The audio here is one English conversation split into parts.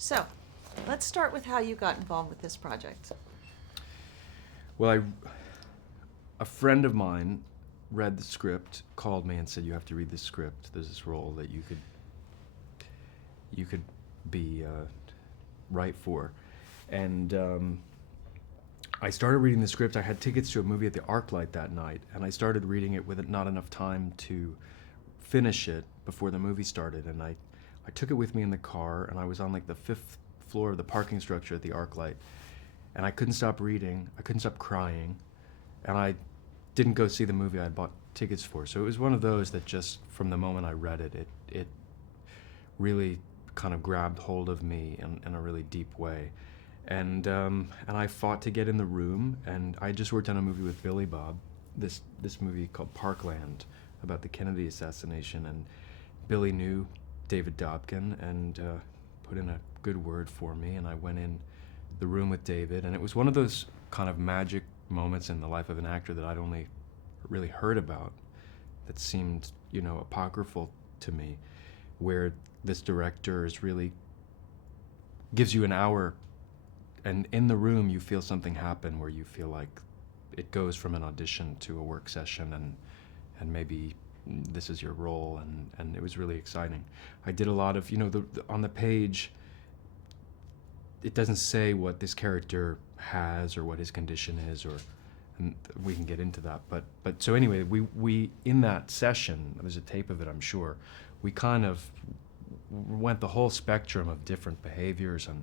So, let's start with how you got involved with this project. Well, a friend of mine read the script, called me and said, "You have to read this script. There's this role that you could be right for," and I started reading the script. I had tickets to a movie at the ArcLight that night, and I started reading it with not enough time to finish it before the movie started. And I took it with me in the car, and I was on like the 5th floor of the parking structure at the ArcLight, and I couldn't stop reading. I couldn't stop crying, and I didn't go see the movie I had bought tickets for. So it was one of those that just from the moment I read it, it really kind of grabbed hold of me in a really deep way. And I fought to get in the room, and I just worked on a movie with Billy Bob, this movie called Parkland, about the Kennedy assassination, and Billy knew David Dobkin and put in a good word for me, and I went in the room with David, and it was one of those kind of magic moments in the life of an actor that I'd only really heard about, that seemed, apocryphal to me, where this director is really gives you an hour, and in the room you feel something happen where you feel like it goes from an audition to a work session, and maybe this is your role, and it was really exciting. I did a lot of, on the page, it doesn't say what this character has or what his condition is, and we can get into that. But so anyway, we in that session, there's a tape of it, I'm sure, we kind of went the whole spectrum of different behaviors and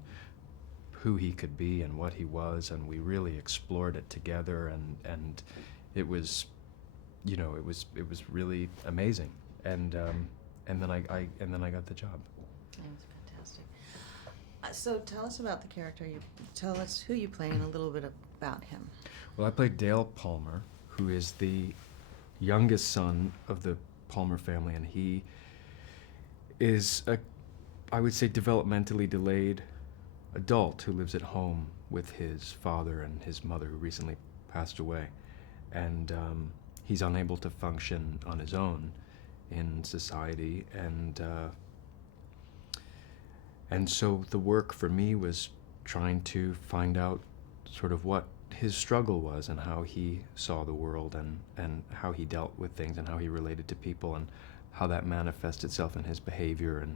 who he could be and what he was, and we really explored it together, and it was, it was really amazing, and then I got the job. That was fantastic. So tell us about the character. Tell us who you play and a little bit about him. Well, I played Dale Palmer, who is the youngest son of the Palmer family, and he is I would say, developmentally delayed adult who lives at home with his father and his mother, who recently passed away, and he's unable to function on his own in society, and so the work for me was trying to find out sort of what his struggle was and how he saw the world, and how he dealt with things and how he related to people, and how that manifests itself in his behavior,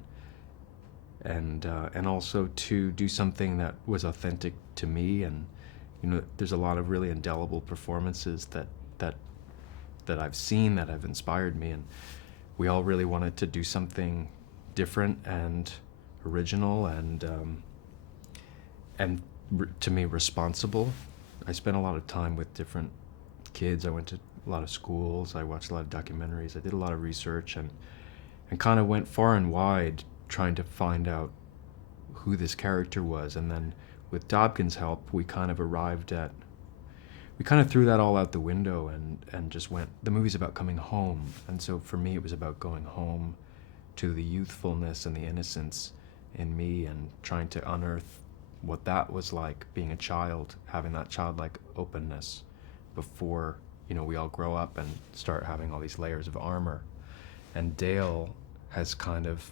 and also to do something that was authentic to me. And there's a lot of really indelible performances that I've seen that have inspired me, and we all really wanted to do something different and original and to me responsible. I spent a lot of time with different kids. I went to a lot of schools. I watched a lot of documentaries. I did a lot of research, and kind of went far and wide trying to find out who this character was. And then with Dobkin's help, we kind of threw that all out the window and just went, the movie's about coming home. And so for me, it was about going home to the youthfulness and the innocence in me, and trying to unearth what that was like, being a child, having that childlike openness before, we all grow up and start having all these layers of armor. And Dale has kind of,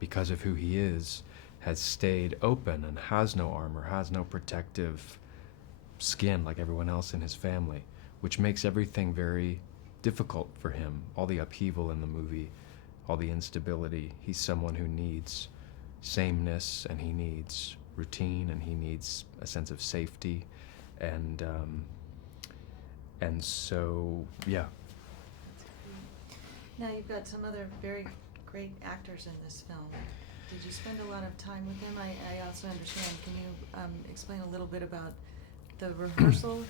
because of who he is, has stayed open and has no armor, has no protective skin like everyone else in his family, which makes everything very difficult for him. All the upheaval in the movie, all the instability. He's someone who needs sameness, and he needs routine, and he needs a sense of safety, and so yeah. Now you've got some other very great actors in this film. Did you spend a lot of time with them? I also understand. Can you explain a little bit about the rehearsal?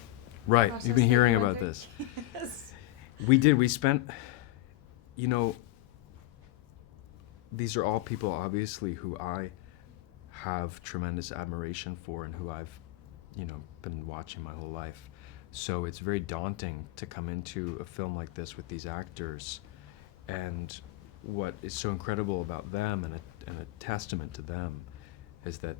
Right, you've been hearing that you about went this. through? Yes. We did. We spent, these are all people, obviously, who I have tremendous admiration for, and who I've, been watching my whole life. So it's very daunting to come into a film like this with these actors. And what is so incredible about them, and a testament to them, is that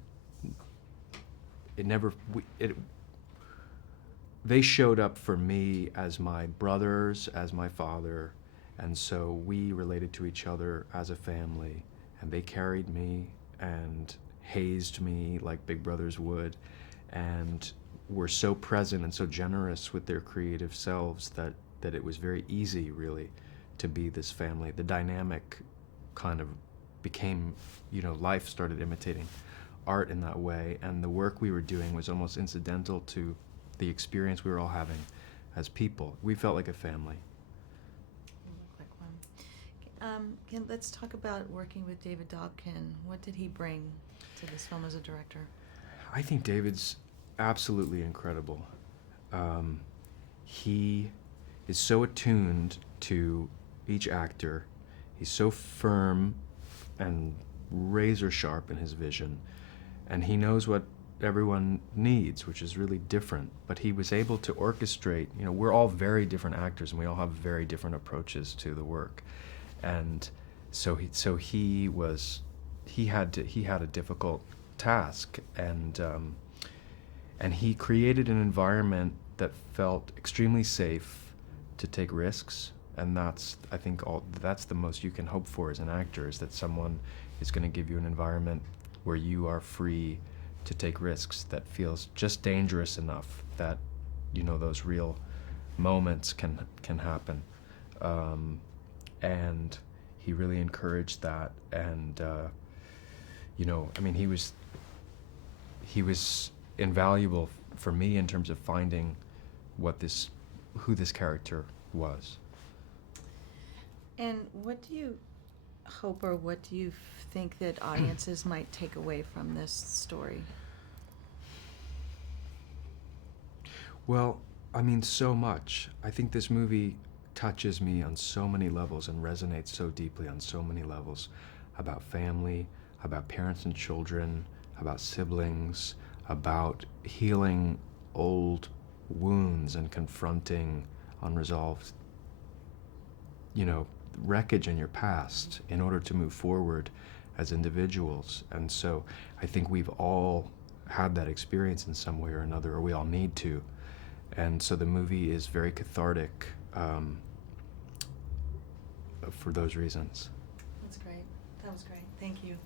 they showed up for me as my brothers, as my father, and so we related to each other as a family, and they carried me and hazed me like big brothers would, and were so present and so generous with their creative selves that it was very easy, really, to be this family. The dynamic kind of became, life started imitating art in that way, and the work we were doing was almost incidental to the experience we were all having as people. We felt like a family. You look like one. Let's talk about working with David Dobkin. What did he bring to this film as a director? I think David's absolutely incredible. He is so attuned to each actor. He's so firm and razor sharp in his vision, and he knows what everyone needs, which is really different. But he was able to orchestrate. We're all very different actors, and we all have very different approaches to the work, and so he had a difficult task, and he created an environment that felt extremely safe to take risks. And that's the most you can hope for as an actor, is that someone is going to give you an environment where you are free to take risks, that feels just dangerous enough that those real moments can happen. And he really encouraged that, and he was invaluable for me in terms of finding who this character was. And what do you hope, or what do you think that audiences might take away from this story? Well, so much. I think this movie touches me on so many levels and resonates so deeply on so many levels, about family, about parents and children, about siblings, about healing old wounds and confronting unresolved, wreckage in your past in order to move forward as individuals. And so I think we've all had that experience in some way or another, or we all need to. And so the movie is very cathartic for those reasons. That's great. That was great. Thank you.